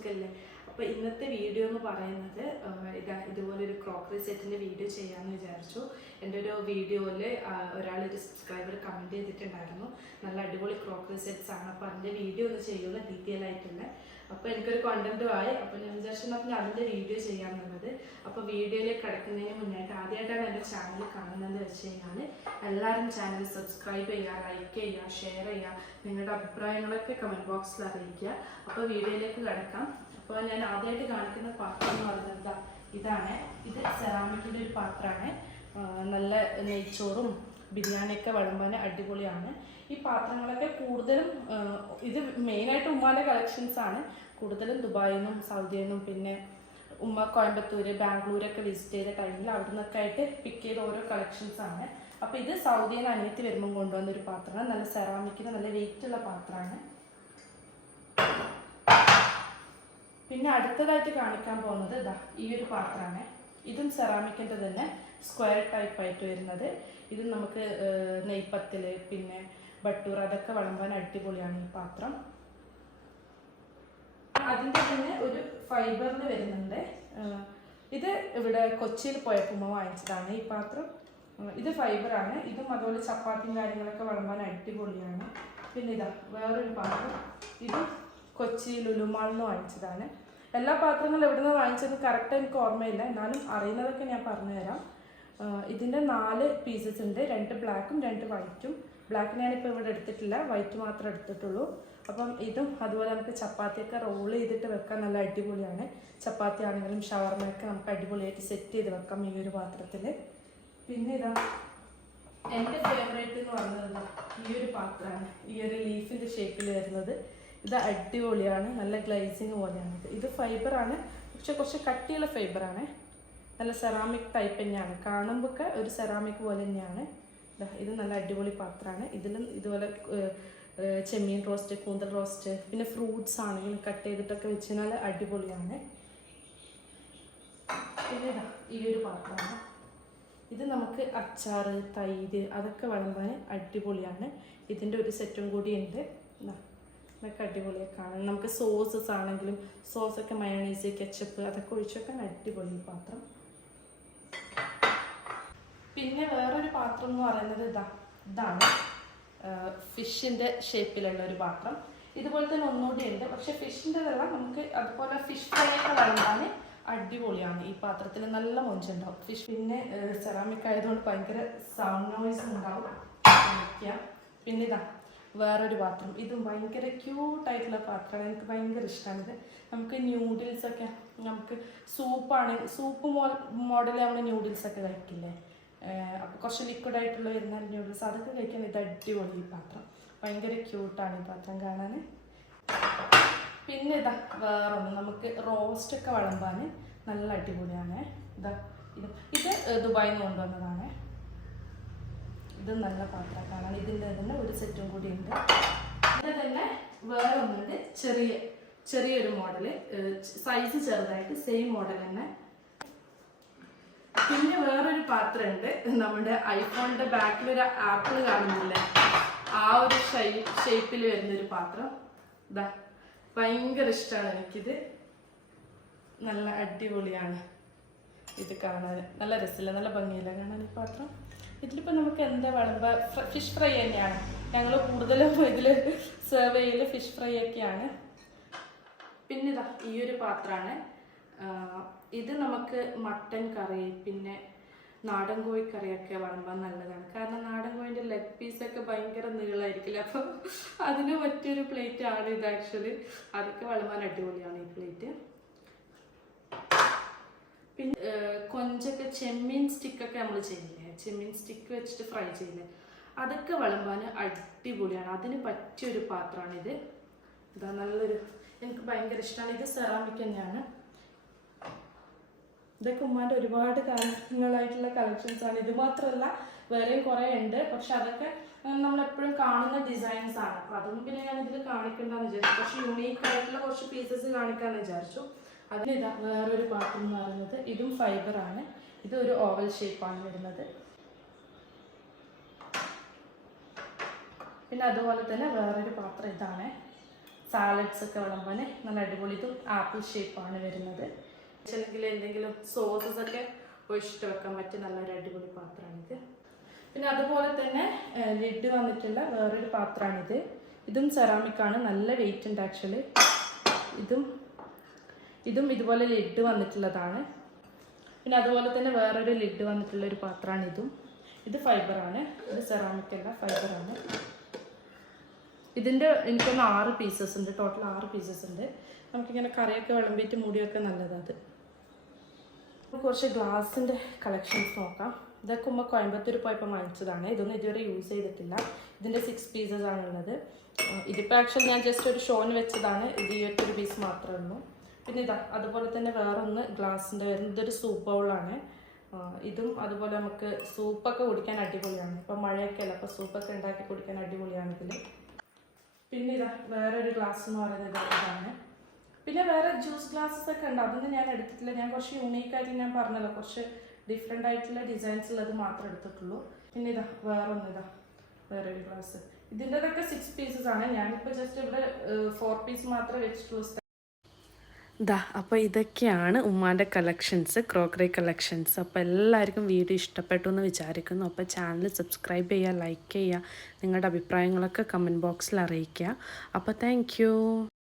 सकल അപ്പോൾ ഇന്നത്തെ വീഡിയോ എന്ന് പറയുന്നത് ഇതാ ഇതുപോലെ ഒരു ക്രോക്കറി സെറ്റിന്റെ വീഡിയോ ചെയ്യാമെന്ന് വിചാരിച്ചു. എന്റെ ഒരു വീഡിയോയിൽ ഒരാളൊരു സബ്സ്ക്രൈബർ കമന്റ് ചെയ്തിട്ടുണ്ടായിരുന്നു. നല്ല അടിപൊളി ക്രോക്കറി സെറ്റ്സ് ആണ്. അപ്പോൾ അതിന്റെ വീഡിയോ ഒന്ന് ചെയ്യുന്ന ഡീറ്റെയിൽ ആയിട്ടുള്ള അപ്പോൾ എനിക്കൊരു കണ്ടന്റും ആയി. അപ്പോൾ ഞാൻ വിചാരിച്ചു പിന്നെ അതിന്റെ വീഡിയോ ചെയ്യാമെന്നുള്ളത് അപ്പോൾ വീഡിയോയിലേക്ക് കിടക്കുന്നതിന് മുന്നായിട്ട് ആദ്യമായിട്ടാണ് എന്റെ ചാനൽ കാണുന്നതെന്ന് വെച്ച് കഴിഞ്ഞാൽ എല്ലാവരും ചാനൽ സബ്സ്ക്രൈബ് ചെയ്യുക ലൈക്ക് ചെയ്യുക ഷെയർ ചെയ്യുക നിങ്ങളുടെ അഭിപ്രായങ്ങളൊക്കെ കമന്റ് ബോക്സിൽ അറിയിക്കുക. അപ്പോൾ വീഡിയോയിലേക്ക് കിടക്കാം. അപ്പോൾ ഞാൻ ആദ്യമായിട്ട് കാണിക്കുന്ന പാത്രം എന്ന് പറയുന്നത് ഇതാണ്. ഇത് സെറാമിക്കിന്റെ ഒരു പാത്രമാണ്. നല്ല നെയ്ച്ചോറും ബിരിയാണിയൊക്കെ വിളമ്പാൻ അടിപൊളിയാണ്. ഈ പാത്രങ്ങളൊക്കെ കൂടുതലും ഇത് മെയിനായിട്ട് കളക്ഷൻസ് ആണ്. കൂടുതലും ദുബായിൽ നിന്നും സൗദിയിൽ നിന്നും പിന്നെ ഉമ്മ കോയമ്പത്തൂര് ബാംഗ്ലൂരൊക്കെ വിസിറ്റ് ചെയ്ത ടൈമിൽ അവിടെ നിന്നൊക്കെ ആയിട്ട് പിക്ക് ചെയ്ത ഓരോ കളക്ഷൻസ് ആണ്. അപ്പോൾ ഇത് സൗദിയിൽ നിന്ന് അനിയത്തി വരുമ്പോൾ കൊണ്ടുവന്ന ഒരു പാത്രമാണ്. നല്ല സെറാമിക്കിന് നല്ല വെയിറ്റ് ഉള്ള പാത്രമാണ്. പിന്നെ അടുത്തതായിട്ട് കാണിക്കാൻ പോകുന്നത് ഇതാ ഈ ഒരു പാത്രമാണ് ഇതും സെറാമിക്കിന്റെ തന്നെ സ്ക്വയർ ടൈപ്പ് ആയിട്ട് വരുന്നത്. ഇത് നമുക്ക് നെയ്പ്പത്തിൽ പിന്നെ ബട്ടൂർ അതൊക്കെ വിളമ്പാൻ അടിപൊളിയാണ് ഈ പാത്രം. അതിന്റെ തന്നെ ഒരു ഫൈബറിൽ വരുന്നുണ്ട്. ഇത് ഇവിടെ കൊച്ചിയിൽ പോയപ്പോൾ വാങ്ങിച്ചതാണ് ഈ പാത്രം. ഇത് ഫൈബറാണ് ഇതും അതുപോലെ ചപ്പാത്തിയും കാര്യങ്ങളൊക്കെ വിളമ്പാൻ അടിപൊളിയാണ്. പിന്നെ ഇതാ വേറൊരു പാത്രം. ഇതും കൊച്ചി ലുലുമാളിൽ നിന്ന് വാങ്ങിച്ചതാണ്. എല്ലാ പാത്രങ്ങളും എവിടെ നിന്ന് വാങ്ങിച്ചത് കറക്റ്റ് എനിക്ക് ഓർമ്മയില്ല. എന്നാലും അറിയുന്നതൊക്കെ ഞാൻ പറഞ്ഞുതരാം ഇതിന്റെ നാല് പീസസ് ഉണ്ട്. രണ്ട് ബ്ലാക്കും രണ്ട് വൈറ്റും ബ്ലാക്ക് ഞാനിപ്പോൾ ഇവിടെ എടുത്തിട്ടില്ല. വൈറ്റ് മാത്രം എടുത്തിട്ടുള്ളൂ. അപ്പം ഇതും അതുപോലെ നമുക്ക് ചപ്പാത്തിയൊക്കെ റോൾ ചെയ്തിട്ട് വെക്കാൻ നല്ല അടിപൊളിയാണ്. ചപ്പാത്തി ആണെങ്കിലും ഷവർമയൊക്കെ നമുക്ക് അടിപൊളിയായിട്ട് സെറ്റ് ചെയ്ത് വെക്കാം ഈ ഒരു പാത്രത്തിൽ പിന്നെ ഇതാ എന്റെ ഫേവറേറ്റ് എന്ന് പറയുന്നത് ഈ ഒരു പാത്രമാണ്. ഈ ഒരു ലീഫിന്റെ ഷേപ്പിൽ വരുന്നത്. ഇത് അടിപൊളിയാണ് നല്ല ഗ്ലൈസിങ് പോലെയാണ് ഇത്. ഫൈബറാണ് പക്ഷെ കുറച്ച് കട്ടിയുള്ള ഫൈബറാണ് നല്ല സെറാമിക് ടൈപ്പ് തന്നെയാണ്. കാണുമ്പോൾ ഒരു സെറാമിക് പോലെ തന്നെയാണ്. ഇത് നല്ല അടിപൊളി പാത്രമാണ്. ഇതിലും ഇതുപോലെ ചെമ്മീൻ റോസ്റ്റ് കൂന്തൽ റോസ്റ്റ് പിന്നെ ഫ്രൂട്ട്സ് ആണെങ്കിലും കട്ട് ചെയ്തിട്ടൊക്കെ വെച്ച് കഴിഞ്ഞാൽ അടിപൊളിയാണ്. പിന്നെ ഈ ഒരു പാത്രമാണ്. ഇത് നമുക്ക് അച്ചാറ് തൈര് അതൊക്കെ വിളമ്പാൻ അടിപൊളിയാണ്. ഇതിന്റെ ഒരു സെറ്റും കൂടി ഉണ്ട്. ഇതൊക്കെ അടിപൊളിയാണ് കാണാൻ നമുക്ക് സോസസ് ആണെങ്കിലും സോസൊക്കെ മയോണൈസ് കെച്ചപ്പ് അതൊക്കെ ഒഴിച്ചൊക്കെ അടിപൊളി പാത്രം. പിന്നെ വേറൊരു പാത്രം എന്ന് പറയുന്നത് ഇതാ ഇതാണ്. ഫിഷിന്റെ ഷേപ്പിലുള്ള ഒരു പാത്രം. ഇതുപോലെ തന്നെ ഒന്നുകൂടി ഉണ്ട്. പക്ഷെ ഫിഷിന്റെതല്ല നമുക്ക് അതുപോലെ ഫിഷ് ഫ്രൈ ഒക്കെ വിളമ്പാൻ അടിപൊളിയാണ് ഈ പാത്രത്തിൽ നല്ല മൊഞ്ചുണ്ടാവും. ഫിഷ് പിന്നെ സെറാമിക് ആയതുകൊണ്ട് ഭയങ്കര സൗണ്ട് നോയ്സ് ഉണ്ടാവും. പിന്നെ ഇതാ വേറൊരു പാത്രം. ഇതും ഭയങ്കര ക്യൂട്ടായിട്ടുള്ള പാത്രമാണ്. എനിക്ക് ഭയങ്കര ഇഷ്ടമാണിത് നമുക്ക് ന്യൂഡിൽസൊക്കെ നമുക്ക് സൂപ്പാണ് സൂപ്പ് മോ മോഡലിൽ നമ്മൾ ന്യൂഡിൽസൊക്കെ കഴിക്കില്ലേ? അപ്പോൾ കുറച്ച് ലിക്വിഡ് ആയിട്ടുള്ള വരുന്ന ന്യൂഡിൽസ് അതൊക്കെ കഴിക്കാൻ ഇത് അടിപൊളി ഈ പാത്രം. ഭയങ്കര ക്യൂട്ടാണ് ഈ പാത്രം കാണാൻ. പിന്നെ ഇതാ വേറൊന്ന്. നമുക്ക് റോസ്റ്റ് ഒക്കെ വിളമ്പാൻ നല്ല അടിപൊളിയാണ്. ഇതാ ഇത് ഇത് ദുബായിൽ നിന്ന് കൊണ്ടുവന്നതാണ്. ഇത് നല്ല പാത്രം കാണാം ഇതിന്റെ തന്നെ ഒരു സെറ്റും കൂടി ഉണ്ട്. ഇതിന്റെ തന്നെ വേറെ ഒന്നുണ്ട് ചെറിയ ചെറിയൊരു മോഡൽ. സൈസ് ചെറുതായിട്ട് സെയിം മോഡൽ തന്നെ. പിന്നെ വേറൊരു പാത്രം ഉണ്ട് നമ്മുടെ ഐഫോണിന്റെ ബാക്കിൽ ഒരു ആപ്പിൾ കാണുന്നില്ല? ആ ഒരു ഷേപ്പിൽ വരുന്ന ഒരു പാത്രം. ഇതാ ഭയങ്കര ഇഷ്ടമാണ് എനിക്കിത്. നല്ല അടിപൊളിയാണ്. ഇത് കാണാൻ. നല്ല രസമില്ല. നല്ല ഭംഗിയില്ല കാണാൻ ഈ പാത്രം. ഇതിലിപ്പോൾ നമുക്ക് എന്താ വിളമ്പ ഫിഷ് ഫ്രൈ തന്നെയാണ്. ഞങ്ങൾ കൂടുതലും ഇതിൽ സെർവ് ചെയ്യൽ ഫിഷ് ഫ്രൈ ഒക്കെയാണ്. പിന്നെ ഇതാ ഈ ഒരു പാത്രമാണ് ഇത് നമുക്ക് മട്ടൻ കറി പിന്നെ നാടൻ കോഴി കറിയൊക്കെ വളമ്പാൻ നല്ലതാണ്. കാരണം നാടൻ കോഴിന്റെ ലെഗ് പീസൊക്കെ ഭയങ്കര നീളമായിരിക്കില്ല അപ്പം അതിന് പറ്റിയൊരു പ്ലേറ്റ് ആണ് ഇത് ആക്ച്വലി അതൊക്കെ വളമ്പാൻ അടിപൊളിയാണ് ഈ പ്ലേറ്റ് പിന്നെ കൊഞ്ചൊക്കെ ചെമ്മീൻ സ്റ്റിക്കൊക്കെ നമ്മൾ ചെയ്യില്ലേ ചെമ്മീൻ സ്റ്റിക്ക് വെച്ചിട്ട് ഫ്രൈ ചെയ്യില്ലേ അതൊക്കെ വിളമ്പാൻ അടിപൊളിയാണ്. അതിന് പറ്റിയൊരു പാത്രമാണിത്. ഇതാ നല്ലൊരു എനിക്ക് ഭയങ്കര ഇഷ്ടമാണ് ഇത് സെറാമിക് തന്നെയാണ്. ഇതൊക്കെ ഉമ്മാന്റെ ഒരുപാട് കാലങ്ങളായിട്ടുള്ള കളക്ഷൻസ് ആണ്. ഇത് മാത്രമല്ല വേറെയും കുറേ ഉണ്ട്. പക്ഷെ അതൊക്കെ നമ്മളെപ്പോഴും കാണുന്ന ഡിസൈൻസ് ആണ്. അപ്പോൾ അതൊന്നും പിന്നെ ഞാൻ ഇതിൽ കാണിക്കണ്ടെന്ന് വിചാരിച്ചു. പക്ഷെ യുണീക്ക് ആയിട്ടുള്ള കുറച്ച് പീസസ് കാണിക്കാമെന്ന് വിചാരിച്ചു. അതിന് ഇതാ വേറൊരു പാത്രം എന്ന് പറയുന്നത്. ഇതും ഫൈബർ ആണ്. ഇത് ഒരു ഓവൽ ഷേപ്പാണ് വരുന്നത്. പിന്നെ അതുപോലെ തന്നെ വേറൊരു പാത്രം ഇതാണ്. സാലഡ്സ് ഒക്കെ വിളമ്പാൻ നല്ല അടിപൊളി ഇത് ആപ്പിൾ ഷേപ്പാണ് വരുന്നത്. അല്ലെങ്കിൽ എന്തെങ്കിലും സോസസ് ഒക്കെ ഒഴിച്ചിട്ട് വെക്കാൻ പറ്റിയ നല്ലൊരു അടിപൊളി പാത്രമാണിത്. പിന്നെ അതുപോലെ തന്നെ ലിഡ് വന്നിട്ടുള്ള വേറൊരു പാത്രമാണിത്. ഇതും സെറാമിക് ആണ്. നല്ല വെയിറ്റ് ഉണ്ട് ആക്ച്വലി ഇതും ഇതും ഇതുപോലെ ലിഡ് വന്നിട്ടുള്ളതാണ്. പിന്നെ അതുപോലെ തന്നെ വേറൊരു ലിഡ് വന്നിട്ടുള്ള ഒരു പാത്രമാണ് ഇതും ഇത് ഫൈബറാണ് ഇത് സെറാമിക് അല്ല ഫൈബറാണ് ഇതിന്റെ എനിക്കൊന്ന് ആറ് പീസസ് ഉണ്ട്. ടോട്ടൽ ആറ് പീസസ് ഉണ്ട്. നമുക്കിങ്ങനെ കറിയൊക്കെ വിളമ്പിയിട്ട് മൂടിയൊക്കെ നല്ലതാണ് കുറച്ച് ഗ്ലാസിന്റെ കളക്ഷൻസ് നോക്കാം. ഇതൊക്കെ ഉമ്മ കോയമ്പത്തൂർ പോയപ്പോൾ വാങ്ങിച്ചതാണ്. ഇതൊന്നും ഇതുവരെ യൂസ് ചെയ്തിട്ടില്ല. ഇതിന്റെ സിക്സ് പീസസ് ആണുള്ളത്. ഇതിപ്പോൾ ആക്ച്വലി ഞാൻ ജസ്റ്റ് ഒരു ഷോന് വെച്ചതാണ്. ഇത് ഈ ഒറ്റൊരു പീസ് മാത്രമേ ഉള്ളൂ. പിന്നെ ഇതാ അതുപോലെ തന്നെ വേറൊന്ന് ഗ്ലാസിന്റെ വരുന്നത് ഇതൊരു സൂപ്പ് ബൗളാണ് ഇതും അതുപോലെ നമുക്ക് സൂപ്പൊക്കെ കുടിക്കാൻ അടിപൊളിയാണ്. ഇപ്പം മഴയൊക്കെ അല്ല അപ്പോൾ സൂപ്പൊക്കെ ഉണ്ടാക്കി കുടിക്കാൻ അടിപൊളിയാണ് ഇതിൽ പിന്നെ ഇതാ വേറൊരു ഗ്ലാസ് എന്ന് പറയുന്നത് ഇതാ ഇതാണ്. പിന്നെ വേറെ ജ്യൂസ് ഗ്ലാസ്സസ് ഒക്കെ ഉണ്ട്. അതൊന്നും ഞാൻ എടുത്തിട്ടില്ല. ഞാൻ കുറച്ച് യൂണീക്ക് ആയിട്ട് ഞാൻ പറഞ്ഞല്ലോ. കുറച്ച് ഡിഫറെന്റ് ആയിട്ടുള്ള ഡിസൈൻസ് ഉള്ളത് മാത്രം എടുത്തിട്ടുള്ളൂ. പിന്നെ ഇതാ വേറെ ഒന്ന് ഇതാ വേറൊരു ഗ്ലാസ് ഇതിന്റെതൊക്കെ സിക്സ് പീസസ് ആണ്. ഞാനിപ്പോൾ ജസ്റ്റ് ഇവിടെ ഫോർ പീസ് മാത്രമേ വെച്ചിട്ടുള്ളൂ ദാ അപ്പോൾ ഇതൊക്കെയാണ് ഉമ്മാന്റെ കളക്ഷൻസ് ക്രോക്കറി കളക്ഷൻസ് അപ്പോൾ എല്ലാവർക്കും വീഡിയോ ഇഷ്ടപ്പെട്ടു എന്ന് വിചാരിക്കുന്നു. അപ്പോൾ ചാനൽ സബ്സ്ക്രൈബ് ചെയ്യുക ലൈക്ക് ചെയ്യുക നിങ്ങളുടെ അഭിപ്രായങ്ങളൊക്കെ കമന്റ് ബോക്സിൽ അറിയിക്കുക. അപ്പോൾ താങ്ക്